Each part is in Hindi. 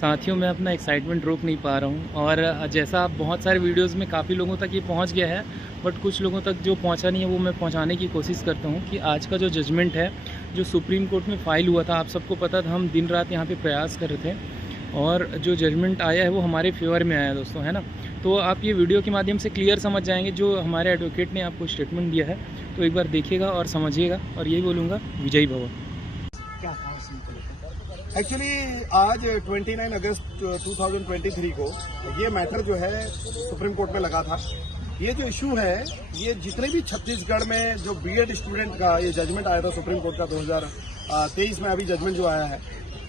साथियों, मैं अपना एक्साइटमेंट रोक नहीं पा रहा हूँ और जैसा आप बहुत सारे वीडियोस में काफ़ी लोगों तक ये पहुँच गया है, बट कुछ लोगों तक जो पहुँचा नहीं है वो मैं पहुँचाने की कोशिश करता हूँ कि आज का जो जजमेंट है, जो सुप्रीम कोर्ट में फ़ाइल हुआ था, आप सबको पता था, हम दिन रात यहाँ पे प्रयास कर रहे थे और जो जजमेंट आया है वो हमारे फेवर में आया दोस्तों, है ना। तो आप ये वीडियो के माध्यम से क्लियर समझ जाएंगे जो हमारे एडवोकेट ने आपको स्टेटमेंट दिया है, तो एक बार देखिएगा और समझिएगा और यही बोलूँगा, विजयी भव। एक्चुअली आज 29 अगस्त 2023 को ये मैटर जो है सुप्रीम कोर्ट में लगा था। ये जो इशू है, ये जितने भी छत्तीसगढ़ में जो बीएड स्टूडेंट का ये जजमेंट आया था सुप्रीम कोर्ट का 2023 में अभी जजमेंट जो आया है,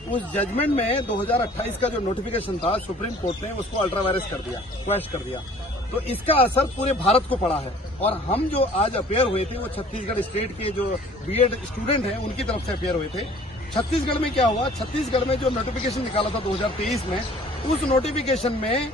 उस जजमेंट में 2028 का जो नोटिफिकेशन था सुप्रीम कोर्ट ने उसको अल्ट्रा वायरस कर दिया, क्वैश कर दिया। तो इसका असर पूरे भारत को पड़ा है और हम जो आज अपेयर हुए थे वो छत्तीसगढ़ स्टेट के जो बीएड स्टूडेंट हैं उनकी तरफ से अपेयर हुए थे। छत्तीसगढ़ में क्या हुआ, छत्तीसगढ़ में जो नोटिफिकेशन निकाला था 2023 में, उस नोटिफिकेशन में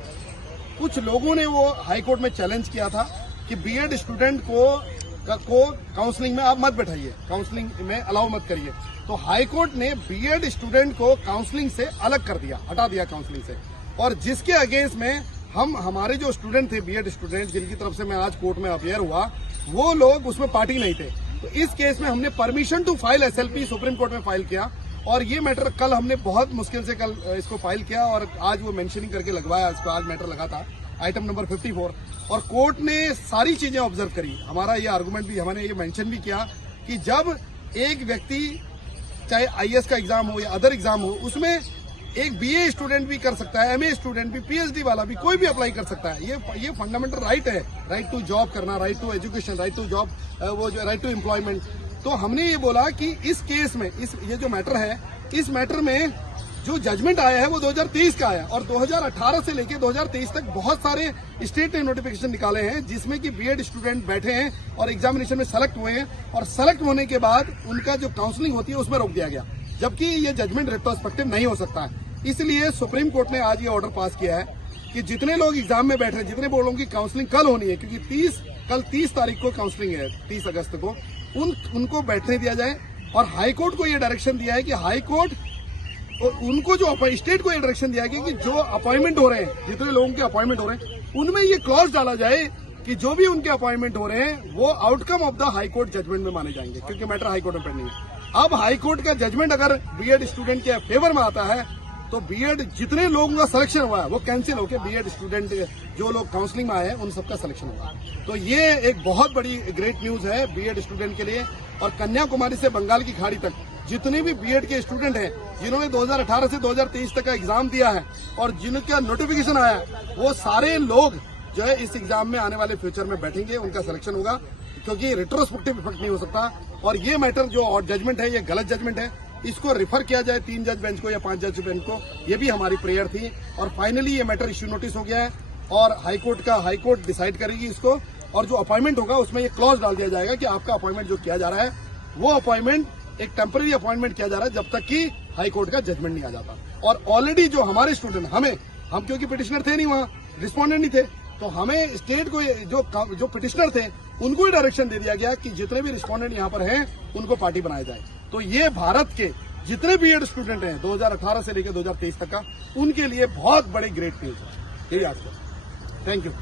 कुछ लोगों ने वो हाई कोर्ट में चैलेंज किया था कि बीएड स्टूडेंट को काउंसलिंग में आप मत बैठाइए, काउंसलिंग में अलाउ मत करिए। तो हाई कोर्ट ने बीएड स्टूडेंट को काउंसलिंग से अलग कर दिया, हटा दिया काउंसलिंग से, और जिसके अगेंस्ट में हमारे जो स्टूडेंट थे, बीएड स्टूडेंट जिनकी तरफ से मैं आज कोर्ट में अपेयर हुआ, वो लोग उसमें पार्टी नहीं थे। तो इस केस में हमने permission to file SLP supreme court में फाइल किया और ये मैटर कल हमने बहुत मुश्किल से कल इसको फाइल किया और आज वो मेंशनिंग करके लगवाया। इसको आज मैटर लगा था आइटम नंबर 54 और कोर्ट ने सारी चीजें ऑब्जर्व करी। हमारा ये आर्गुमेंट भी, हमने ये मेंशन भी किया कि जब एक व्यक्ति चाहे आईएएस का एग्जाम हो या अदर एग्जाम हो, उसमें एक बीए स्टूडेंट भी कर सकता है, एमए स्टूडेंट भी, पीएचडी वाला भी, कोई भी अप्लाई कर सकता है। ये फंडामेंटल राइट है, राइट टू जॉब करना, right to education, right to job, वो जो राइट टू एम्प्लॉयमेंट। तो हमने ये बोला कि इस केस में ये जो मैटर है, इस मैटर में जो जजमेंट आया है वो 2023 का आया और 2018 से लेकर 2023 तक बहुत सारे स्टेट ने नोटिफिकेशन निकाले हैं जिसमें कि बीएड स्टूडेंट बैठे हैं और एग्जामिनेशन में सेलेक्ट हुए हैं और सेलेक्ट होने के बाद उनका जो काउंसलिंग होती है उसमें रोक दिया गया, जबकि ये जजमेंट रेट्रोस्पेक्टिव नहीं हो सकता है। इसलिए सुप्रीम कोर्ट ने आज ये ऑर्डर पास किया है कि जितने लोग एग्जाम में बैठ रहे हैं, जितने बोर्डों की काउंसलिंग कल होनी है, क्योंकि कल 30 तारीख को काउंसलिंग है, 30 अगस्त को, उनको बैठने दिया जाए। और हाई कोर्ट को ये डायरेक्शन दिया है कि हाई कोर्ट और उनको जो स्टेट को ये डायरेक्शन दिया गया कि जो अपॉइंटमेंट हो रहे हैं, जितने लोगों के अपॉइंटमेंट हो रहे हैं, उनमें ये क्लॉज डाला जाए कि जो भी उनके अपॉइंटमेंट हो रहे हैं वो outcome of the high court judgement में माने जाएंगे, क्योंकि मैटर हाई कोर्ट में पेंडिंग है। अब हाई कोर्ट का जजमेंट अगर बीएड स्टूडेंट के फेवर में आता है तो बीएड जितने लोगों का सिलेक्शन हुआ है वो कैंसिल होकर बीएड स्टूडेंट जो लोग काउंसलिंग में आए हैं उन सबका सिलेक्शन होगा। तो ये एक बहुत बड़ी ग्रेट न्यूज है बीएड स्टूडेंट के लिए। और कन्याकुमारी से बंगाल की खाड़ी तक जितने भी बीएड के स्टूडेंट हैं जिन्होंने 2018 से 2023 तक का एग्जाम दिया है और जिनका नोटिफिकेशन आया है, वो सारे लोग जो है इस एग्जाम में आने वाले फ्यूचर में बैठेंगे, उनका सिलेक्शन होगा, क्योंकि रेट्रोस्पेक्टिव इफेक्ट नहीं हो सकता। और ये मैटर जो जजमेंट है ये गलत जजमेंट है, इसको रिफर किया जाए 3 जज बेंच को या 5 जज बेंच को, ये भी हमारी प्रेयर थी। और फाइनली ये मैटर इश्यू नोटिस हो गया है और हाई कोर्ट डिसाइड करेगी इसको, और जो अपॉइंटमेंट होगा उसमें ये क्लॉज डाल दिया जाएगा कि आपका अपॉइंटमेंट जो किया जा रहा है वो अपॉइंटमेंट एक टेम्पररी अपॉइंटमेंट किया जा रहा है जब तक कि हाई कोर्ट का जजमेंट नहीं आ जाता। और ऑलरेडी जो हमारे स्टूडेंट हम क्योंकि पिटिशनर थे नहीं, वहां रिस्पोंडेंट नहीं थे, तो हमें स्टेट को जो पिटिशनर थे उनको ही डायरेक्शन दे दिया गया कि जितने भी रिस्पोंडेंट यहाँ पर हैं उनको पार्टी बनाया जाए। तो ये भारत के जितने बीएड स्टूडेंट हैं 2018 से लेकर 2023 तक का, उनके लिए बहुत बड़ी ग्रेट न्यूज है। यही आपको थैंक यू।